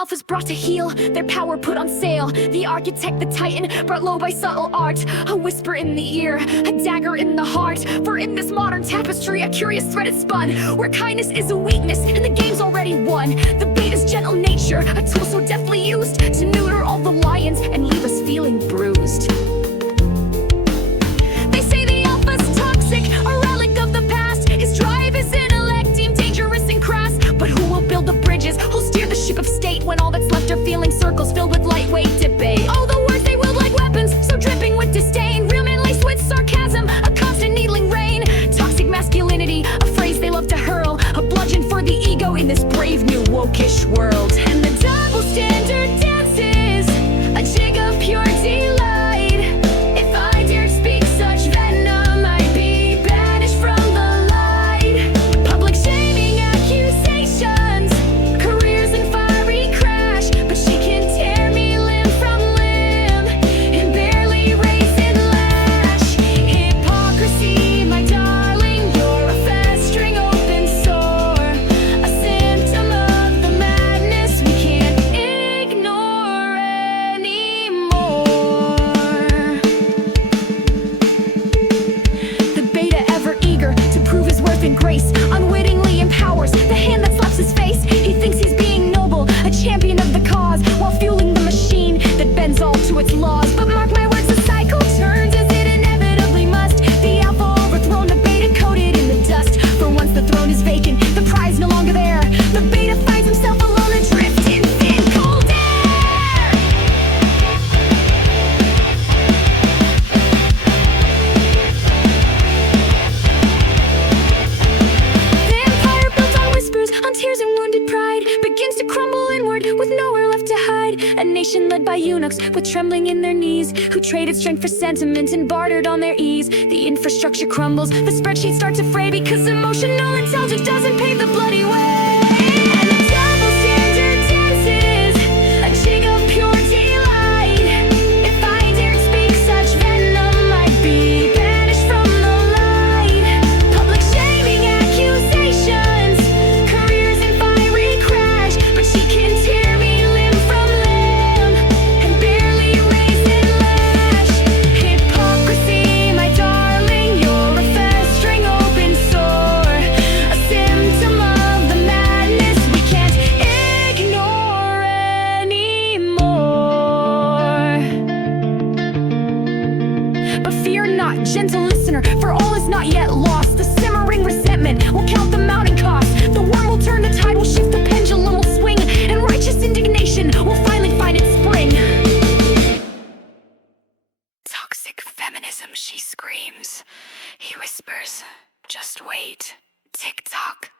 alphas brought to heal, their power put on sale. The architect, the titan, brought low by subtle art. A whisper in the ear, a dagger in the heart. For in this modern tapestry, a curious thread is spun, where kindness is a weakness and the game's already won. The bait is gentle nature, a tool so deftly used to neuter all the lions and leave us feeling bruised. They say the alpha's toxic, a relic of the past. His drive is intellect, deemed dangerous and crass. But who will build the bridges? Who'll steer the ship of state when all that's left are feeling circles filled with lightweight debate? All the words they wield like weapons, so dripping with disdain. Real men laced with sarcasm, a constant needling rain. Toxic masculinity, a phrase they love to hurl, a bludgeon for the ego in this brave new wokish world. And the double standard dances, a jig of pure delight. If I dared speak such venom, I'd be banished from the light. Public shaming accusations, careers in fiery crash. But she can tear me limb from limb and barely raise and lash. Hypocrisy, my darling, you're a festering open sore, a symptom of the madness we can't ignore anymore. The beta, ever eager to prove his worth and grace, unwittingly empowers the hand that slaps his face. He thinks he's being noble, a champion of the cause, while fueling the machine that bends all to its laws. But mark my words, the cycle turns as it inevitably must. The alpha overthrown, the beta coated in the dust. For once the throne is vacant, the prize no longer there. The beta finds himself alone adrift in thin cold air. The empire built on whispers, on tears and wounded pride, begins to crumble inward with nowhere left to hide. A nation led by eunuchs with trembling in their knees, who traded strength for sentiment and bartered on their ease. The infrastructure crumbles, the spreadsheets start to fray, because emotional intelligence doesn't pave the bloody way. And the double standard dances, a jig of pure delight. If I dared speak such venom, I'd be banished from the light. Public shaming accusations, careers in fiery crash. But she can tear me limb from limb and barely raise and lash. Hypocrisy, my darling, you're a festering open sore, a symptom of the madness we can't ignore anymore. But fear not, gentle listener, for all is not yet lost. The simmering resentment will count the mounting cost. The worm will turn, the tide will shift, the pendulum will swing, and righteous indignation will finally find its spring. Toxic feminism, she screams. He whispers, just wait. Tick-tock.